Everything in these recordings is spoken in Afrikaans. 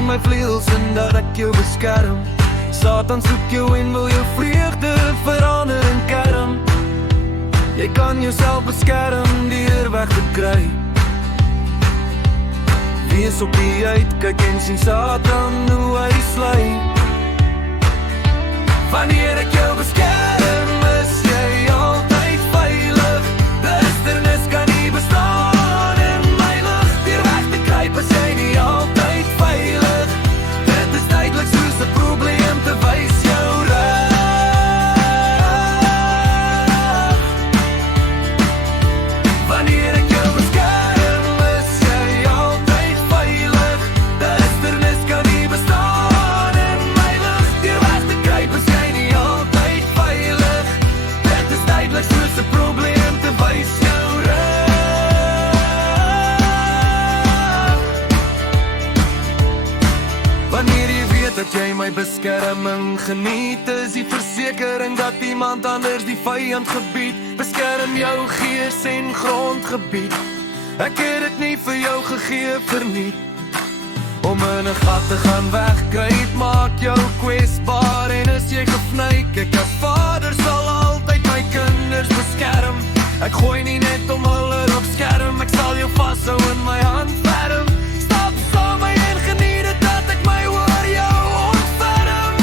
onder my vleuels en dat ek jou beskerm. Satan soek jou en wil jou vreugde verander in kerm. Jy kan jouself beskerm deur weg te kry. Wees op die uitkyk en sien Satan hoe hy slay. Wanneer ek jou beskerm, is jy altyd veilig. Duisternis kan nie bestaan in my lig. Deur weg te kruip is jy nie altyd veilig. Dit is tydelik soos 'n probleem te wys jou reg. Wanneer ek jou beskerm, is jy altyd veilig. Duisternis kan nie bestaan in my lig. Deur weg te kruip is jy nie altyd veilig. Dit is tydelik soos 'n probleem te wys jou reg. Wanneer jy weet dat jy my beskerming geniet, is die versekering dat iemand anders die vyand gebied. Beskerm jou gees en grondgebied. Ek het dit nie vir jou gegee verniet. Om in 'n gat te gaan wegkruip maak jou kwesbaar. En as jy gevnyk, ek as vader sal altyd my kinders beskerm. Ek gooi nie net om hulle op skerm, ek sal jou vashou in my hand ferm. Stap saam my en geniet dit dat ek my oor jou ontferm.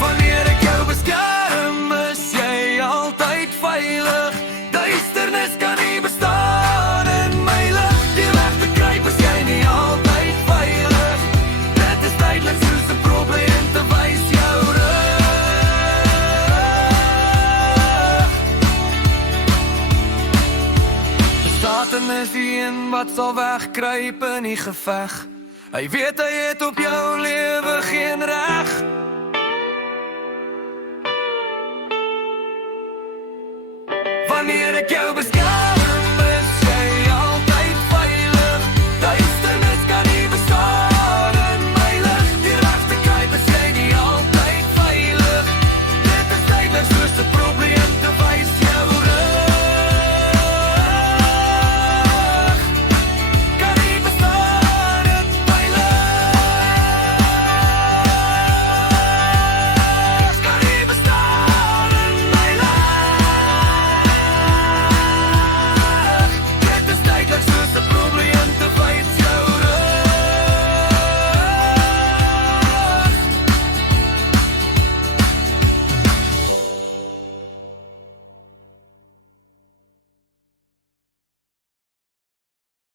Wanneer ek jou beskerm, is jy altyd veilig. Duisternis kan nie bestaan in my lig. Deur weg te kruip is jy nie altyd veilig. Dit is tydelik soos 'n probleem te wys jou reg. Satan is die een wat sal wegkruip in die geveg. Hy weet hy het op jou lewe geen reg. Wanneer ek jou